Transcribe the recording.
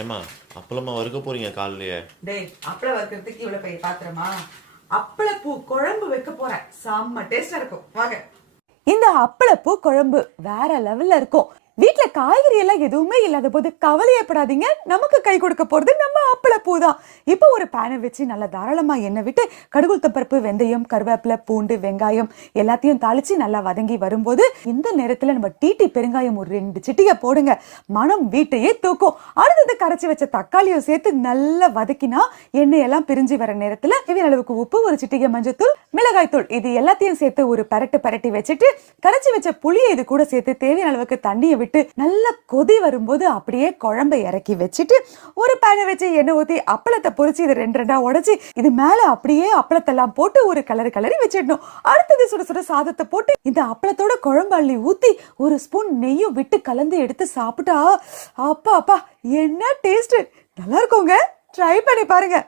ஏமா அப்பளமா வறுக்க போறீங்க காலையிலேயே? டேய், அப்பளம் வறுக்கிறதுக்கு இவ்வளவு பெரிய பாத்திரமா? அப்பளப்பூ குழம்பு வைக்க போறேன். செம்ம டேஸ்டா இருக்கும், வாங்க. இந்த அப்பளப்பூ குழம்பு வேற லெவல்ல இருக்கும். வீட்டுல காய்கறி எல்லாம் எதுவுமே இல்லாத போது கவலையப்படாதீங்க, நமக்கு கை கொடுக்க போறது நம்ம அப்பளப்பூ தான். இப்போ ஒரு பேனை வச்சு நல்லா தாராளமா எண்ணெய் விட்டு கடுகுளுத்தம் பருப்பு, வெந்தயம், கருவேப்பிலை, பூண்டு, வெங்காயம் எல்லாத்தையும் தாளிச்சு நல்லா வதங்கி வரும்போது இந்த நேரத்துல நம்ம டீ பெருங்காயம் ஒரு 2 சிட்டிகை போடுங்க. மனம் வீட்டையே தூக்கும். அடுத்தது கரைச்சி வச்ச தக்காளியும் சேர்த்து நல்லா வதக்கினா எண்ணெய் எல்லாம் பிரிஞ்சு வர நேரத்துல தேவையான அளவுக்கு உப்பு, ஒரு சிட்டிகை மஞ்சத்தூள், மிளகாய் தூள் இது எல்லாத்தையும் சேர்த்து ஒரு பரட்டி வச்சுட்டு கரைச்சி வச்ச புளியை இது கூட சேர்த்து தேவையான அளவுக்கு தண்ணியை விட்டு நல்லா கொதி வரும்போது அப்படியே குழம்பை இறக்கி வச்சுட்டு ஒரு பேனை வச்சு எண்ணெய் ஊத்தி அப்பளத்தை பொரிச்சு இது 2 உடைச்சு இது மேல அப்படியே அப்பளத்தெல்லாம் போட்டு ஒரு கிளறி வச்சிடணும். அடுத்தது சுட சுட சாதத்தை போட்டு இந்த அப்பளத்தோட குழம்பு அள்ளி ஊத்தி ஒரு ஸ்பூன் நெய்யும் விட்டு கலந்து எடுத்து சாப்பிட்டா அப்பா என்ன டேஸ்ட்! நல்லா இருக்குங்க, ட்ரை பண்ணி பாருங்க.